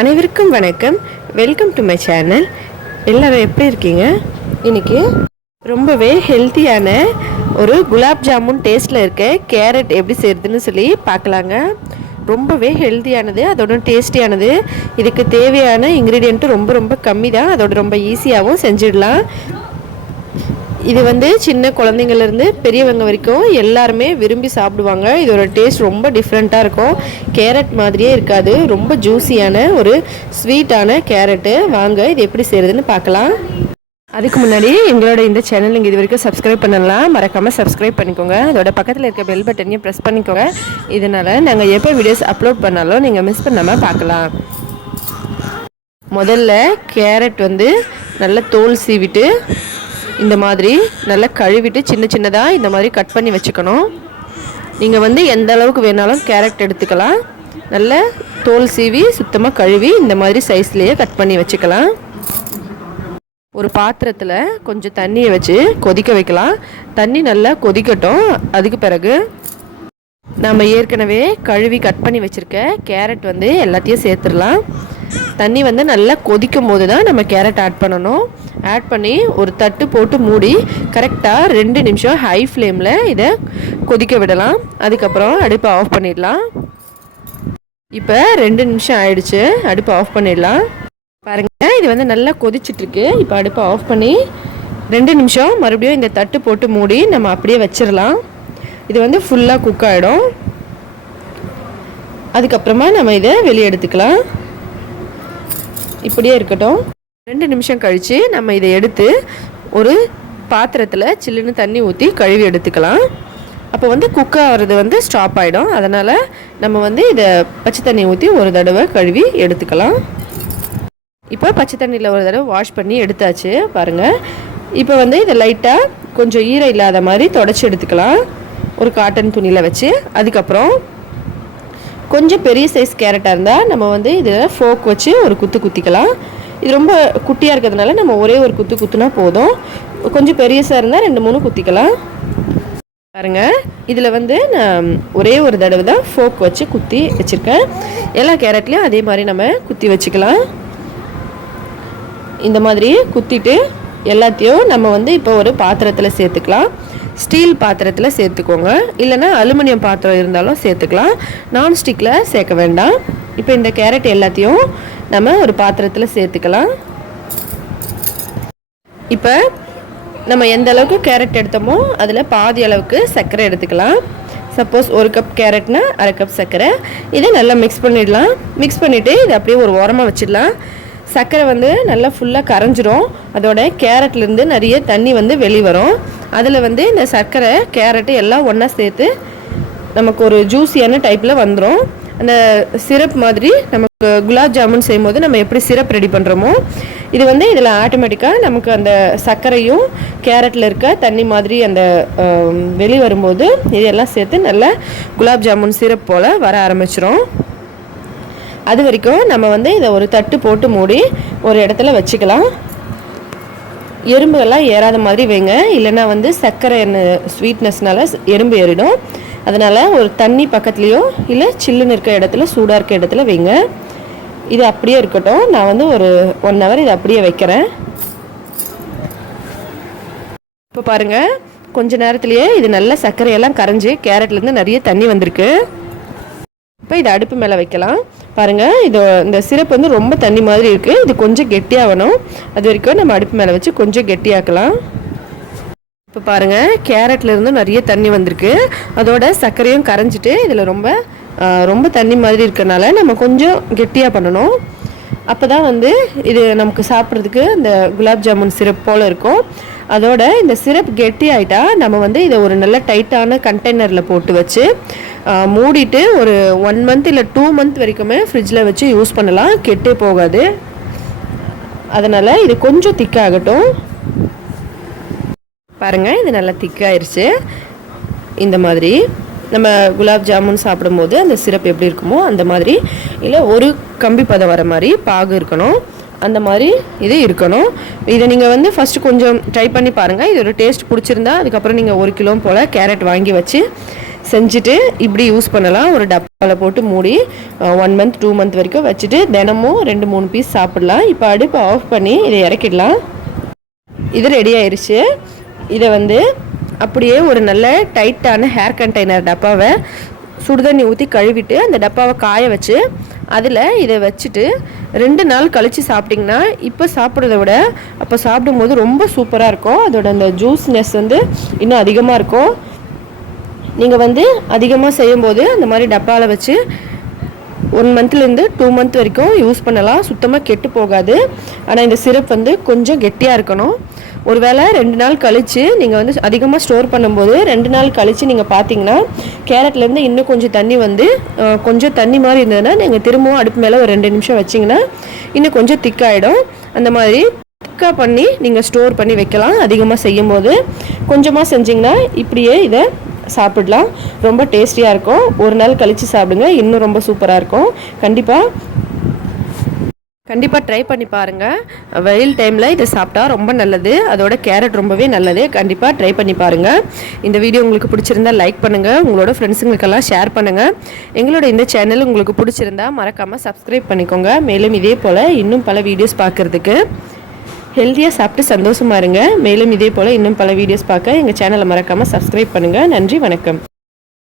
அனைவருக்கும் வணக்கம். Welcome to my channel எல்லாரும் எப்படி இருக்கீங்க? இன்னைக்கு ரொம்பவே ஹெல்த்தியான ஒரு குலாப் ஜாமுன் டேஸ்ட்டில் இருக்க கேரட் எப்படி செய்கிறதுன்னு சொல்லி பார்க்கலாங்க. ரொம்பவே ஹெல்த்தியானது அதோட டேஸ்டியானது இதுக்கு தேவையான இன்க்ரீடியண்ட்டும் ரொம்ப ரொம்ப கம்மி தான் அதோட ரொம்ப ஈஸியாகவும் செஞ்சிடலாம். இது வந்து சின்ன குழந்தைங்கள்லேருந்து பெரியவங்க வரைக்கும் எல்லாருமே விரும்பி சாப்பிடுவாங்க. இதோட டேஸ்ட் ரொம்ப டிஃப்ரெண்ட்டாக இருக்கும். கேரட் மாதிரியே இருக்காது. ரொம்ப ஜூஸியான ஒரு ஸ்வீட்டான கேரட்டு வாங்க இது எப்படி செய்கிறதுன்னு பார்க்கலாம். அதுக்கு முன்னாடி எங்களோட இந்த சேனல் நீங்கள் இது வரைக்கும் சப்ஸ்கிரைப் பண்ணலாம் மறக்காமல் சப்ஸ்கிரைப் பண்ணிக்கோங்க. அதோட பக்கத்தில் இருக்க பெல் பட்டனையும் ப்ரெஸ் பண்ணிக்கோங்க. இதனால் நாங்கள் எப்போ வீடியோஸ் அப்லோட் பண்ணாலும் நீங்கள் மிஸ் பண்ணாமல் பார்க்கலாம். முதல்ல கேரட் வந்து நல்லா தோல் சீவிட்டு இந்த மாதிரி நல்லா கழுவிட்டு சின்ன சின்னதாக இந்த மாதிரி கட் பண்ணி வச்சுக்கணும். நீங்கள் வந்து எந்த அளவுக்கு வேணாலும் கேரட் எடுத்துக்கலாம். நல்ல தோல் சீவி சுத்தமாக கழுவி இந்த மாதிரி சைஸ்லேயே கட் பண்ணி வச்சுக்கலாம். ஒரு பாத்திரத்தில் கொஞ்சம் தண்ணியை வச்சு கொதிக்க வைக்கலாம். தண்ணி நல்லா கொதிக்கட்டும். அதுக்கு பிறகு நம்ம ஏற்கனவே கழுவி கட் பண்ணி வச்சுருக்க கேரட் வந்து எல்லாத்தையும் சேர்த்துடலாம். தண்ணி வந்து நல்லா கொதிக்கும் போது தான் நம்ம கேரட் ஆட் பண்ணணும். ஆட் பண்ணி ஒரு தட்டு போட்டு மூடி கரெக்டாக ரெண்டு நிமிஷம் ஹை ஃப்ளேமில் இதை கொதிக்க விடலாம். அதுக்கப்புறம் அடுப்பை ஆஃப் பண்ணிடலாம். இப்போ ரெண்டு நிமிஷம் ஆயிடுச்சு அடுப்பை ஆஃப் பண்ணிடலாம். பாருங்கள் இது வந்து நல்லா கொதிச்சிட்ருக்கு. இப்போ அடுப்பை ஆஃப் பண்ணி ரெண்டு நிமிஷம் மறுபடியும் இந்த தட்டு போட்டு மூடி நம்ம அப்படியே வச்சிடலாம். இது வந்து ஃபுல்லாக குக் ஆகிடும் அதுக்கப்புறமா நம்ம இதை வெளியே எடுத்துக்கலாம். இப்படியே இருக்கட்டும். ரெண்டு நிமிஷம் கழித்து நம்ம இதை எடுத்து ஒரு பாத்திரத்தில் சில்லுன்னு தண்ணி ஊற்றி கழுவி எடுத்துக்கலாம். அப்போ வந்து குக் ஆகிறது வந்து ஸ்டாப் ஆகிடும் அதனால் நம்ம வந்து இதை பச்சை தண்ணி ஊற்றி ஒரு தடவை கழுவி எடுத்துக்கலாம். இப்போ பச்சை தண்ணியில் ஒரு தடவை வாஷ் பண்ணி எடுத்தாச்சு. பாருங்கள் இப்போ வந்து இதை லைட்டாக கொஞ்சம் ஈரம் இல்லாத மாதிரி தொடச்சி எடுத்துக்கலாம். ஒரு காட்டன் துணியில் வச்சு. அதுக்கப்புறம் கொஞ்சம் பெரிய சைஸ் கேரட்டாக இருந்தால் நம்ம வந்து இதில் ஃபோக் வச்சு ஒரு குத்து குத்திக்கலாம். இது ரொம்ப குட்டியாக இருக்கிறதுனால நம்ம ஒரே ஒரு குத்து குத்துனா போதும். கொஞ்சம் பெரியசாக இருந்தால் ரெண்டு மூணு குத்திக்கலாம். பாருங்கள் இதில் வந்து நான் ஒரே ஒரு தடவை தான் ஃபோக் வச்சு குத்தி வச்சுருக்கேன். எல்லா கேரட்லேயும் அதே மாதிரி நம்ம குத்தி வச்சுக்கலாம். இந்த மாதிரி குத்திட்டு எல்லாத்தையும் நம்ம வந்து இப்போ ஒரு பாத்திரத்தில் சேர்த்துக்கலாம். ஸ்டீல் பாத்திரத்தில் சேர்த்துக்கோங்க. இல்லைன்னா அலுமினியம் பாத்திரம் இருந்தாலும் சேர்த்துக்கலாம். நான்ஸ்டிக்கில் சேர்க்க வேண்டாம். இப்போ இந்த கேரட் எல்லாத்தையும் நம்ம ஒரு பாத்திரத்தில் சேர்த்துக்கலாம். இப்போ நம்ம எந்த அளவுக்கு கேரட் எடுத்தோமோ அதில் பாதி அளவுக்கு சர்க்கரை எடுத்துக்கலாம். சப்போஸ் ஒரு கப் கேரட்னா அரை கப் சர்க்கரை. இதை நல்லா மிக்ஸ் பண்ணிடலாம். மிக்ஸ் பண்ணிவிட்டு இதை அப்படியே ஒரு ஓரமாக வச்சிடலாம். சர்க்கரை வந்து நல்லா ஃபுல்லாக கரைஞ்சிரும். அதோட கேரட்லேருந்து நிறைய தண்ணி வந்து வெளிவரும் அதில் வந்து இந்த சர்க்கரை கேரட்டு எல்லாம் ஒன்றா சேர்த்து நமக்கு ஒரு ஜூஸியான டைப்பில் வந்துடும் அந்த சிரப் மாதிரி நமக்கு குலாப் ஜாமுன் செய்யும்போது நம்ம எப்படி சிரப் ரெடி பண்ணுறோமோ இது வந்து இதில் ஆட்டோமேட்டிக்காக நமக்கு அந்த சர்க்கரையும் கேரட்டில் இருக்க தண்ணி மாதிரி அந்த வெளி வரும்போது இதெல்லாம் சேர்த்து நல்ல குலாப் ஜாமுன் சிரப் போல் வர ஆரம்பிச்சிரும். அது வரைக்கும் நம்ம வந்து இதை ஒரு தட்டு போட்டு மூடி ஒரு இடத்துல வச்சுக்கலாம். எறும்புகள்லாம் ஏறாத மாதிரி வைங்க. இல்லைன்னா வந்து சர்க்கரை எண்ணெய் ஸ்வீட்னஸ்னால எறும்பு ஏறிடும். அதனால் ஒரு தண்ணி பக்கத்துலேயோ இல்லை சில்லுன்னு இருக்க இடத்துல சூடாக இருக்க இடத்துல வைங்க. இது அப்படியே இருக்கட்டும். நான் வந்து ஒரு ஒன் ஹவர் இதை அப்படியே வைக்கிறேன். இப்போ பாருங்கள் கொஞ்ச நேரத்துலேயே இது நல்ல சர்க்கரையெல்லாம் கரைஞ்சி கேரட்லேருந்து நிறைய தண்ணி வந்திருக்கு. இப்போ இதை அடுப்பு மேலே வைக்கலாம். பாருங்கள் இது இந்த சிரப் வந்து ரொம்ப தண்ணி மாதிரி இருக்குது இது கொஞ்சம் கெட்டியாகணும். அது வரைக்கும் நம்ம அடுப்பு மேலே வச்சு கொஞ்சம் கெட்டியாக்கலாம். இப்போ பாருங்கள் கேரட்லேருந்து நிறைய தண்ணி வந்திருக்கு. அதோட சர்க்கரையும் கரைஞ்சிட்டு இதில் ரொம்ப ரொம்ப தண்ணி மாதிரி இருக்கனால நம்ம கொஞ்சம் கெட்டியாக பண்ணணும். அப்போ தான் வந்து இது நமக்கு சாப்பிட்றதுக்கு இந்த குலாப் ஜாமுன் சிரப் போல் இருக்கும். அதோட இந்த சிரப் கெட்டி ஆகிட்டா நம்ம வந்து இதை ஒரு நல்ல டைட்டான கண்டெய்னரில் போட்டு வச்சு மூடிட்டு ஒரு ஒன் மந்த் இல்லை டூ மந்த் வரைக்குமே ஃப்ரிட்ஜில் வச்சு யூஸ் பண்ணலாம். கெட்டே போகாது. அதனால் இது கொஞ்சம் திக்காகட்டும் பாருங்கள் இது நல்லா திக்காயிருச்சு இந்த மாதிரி. நம்ம குலாப் ஜாமுன் சாப்பிடும்போது அந்த சிரப் எப்படி இருக்குமோ அந்த மாதிரி. இல்லை ஒரு கம்பி பதம் வர மாதிரி பாகு இருக்கணும். அந்த மாதிரி இது இருக்கணும். இதை நீங்கள் வந்து ஃபஸ்ட்டு கொஞ்சம் ட்ரை பண்ணி பாருங்கள் இதோட டேஸ்ட் பிடிச்சிருந்தா அதுக்கப்புறம் நீங்கள் ஒரு கிலோ போல் கேரட் வாங்கி வச்சு செஞ்சுட்டு இப்படி யூஸ் பண்ணலாம். ஒரு டப்பாவில் போட்டு மூடி ஒன் மந்த் டூ மந்த் வரைக்கும் வச்சுட்டு தினமும் ரெண்டு மூணு பீஸ் சாப்பிடலாம். இப்போ அடுப்பு ஆஃப் பண்ணி இதை இறக்கிடலாம். இது ரெடி ஆயிடுச்சு இதை வந்து அப்படியே ஒரு நல்ல டைட்டான ஹேர் கண்டெய்னர் டப்பாவை சுடுதண்ணி ஊற்றி கழுவிட்டு அந்த டப்பாவை காய வச்சு அதில் இதை வச்சுட்டு ரெண்டு நாள் கழித்து சாப்பிட்டிங்கன்னா இப்போ சாப்பிட்றத விட அப்போ சாப்பிடும்போது ரொம்ப சூப்பராக இருக்கும். அதோட அந்த ஜூஸ்னஸ் வந்து இன்னும் அதிகமாக இருக்கும். நீங்கள் வந்து அதிகமாக செய்யும்போது அந்த மாதிரி டப்பாவில் வச்சு ஒன் மந்த்லேருந்து டூ மந்த் வரைக்கும் யூஸ் பண்ணலாம். சுத்தமாக கெட்டு போகாது. ஆனால் இந்த சிரப் வந்து கொஞ்சம் கெட்டியாக இருக்கணும். ஒருவேளை ரெண்டு நாள் கழித்து நீங்கள் வந்து அதிகமாக ஸ்டோர் பண்ணும்போது ரெண்டு நாள் கழித்து நீங்கள் பார்த்தீங்கன்னா கேரட்லேருந்து இன்னும் கொஞ்சம் தண்ணி வந்து கொஞ்சம் தண்ணி மாதிரி இருந்ததுன்னா நீங்கள் திரும்பவும் அடுப்பு மேலே ஒரு ரெண்டு நிமிஷம் வச்சிங்கன்னா இன்னும் கொஞ்சம் திக்காயிடும் அந்த மாதிரி திக்காக பண்ணி நீங்கள் ஸ்டோர் பண்ணி வைக்கலாம். அதிகமாக செய்யும்போது. கொஞ்சமாக செஞ்சிங்கன்னா இப்படியே இதை சாப்பிடலாம். ரொம்ப டேஸ்டியாக இருக்கும். ஒரு நாள் கழித்து சாப்பிடுங்க. இன்னும் ரொம்ப சூப்பராக இருக்கும். கண்டிப்பாக கண்டிப்பாக ட்ரை பண்ணி பாருங்கள் வெயில் டைமில் இதை சாப்பிட்டா ரொம்ப நல்லது. அதோட கேரட் ரொம்பவே நல்லது. கண்டிப்பாக ட்ரை பண்ணி பாருங்கள் இந்த வீடியோ உங்களுக்கு பிடிச்சிருந்தா லைக் பண்ணுங்கள் உங்களோட ஃப்ரெண்ட்ஸுங்களுக்கெல்லாம் ஷேர் பண்ணுங்கள் எங்களோட இந்த சேனல் உங்களுக்கு பிடிச்சிருந்தா மறக்காமல் சப்ஸ்கிரைப் பண்ணிக்கோங்க. மேலும் இதே போல் இன்னும் பல வீடியோஸ் பார்க்குறதுக்கு. ஹெல்த்தியாக சாப்பிட்டு சந்தோஷமா இருங்க. மேலும் இதே போல் இன்னும் பல வீடியோஸ் பார்க்க எங்கள் சேனலை மறக்காமல் சப்ஸ்கிரைப் பண்ணுங்கள் நன்றி வணக்கம்.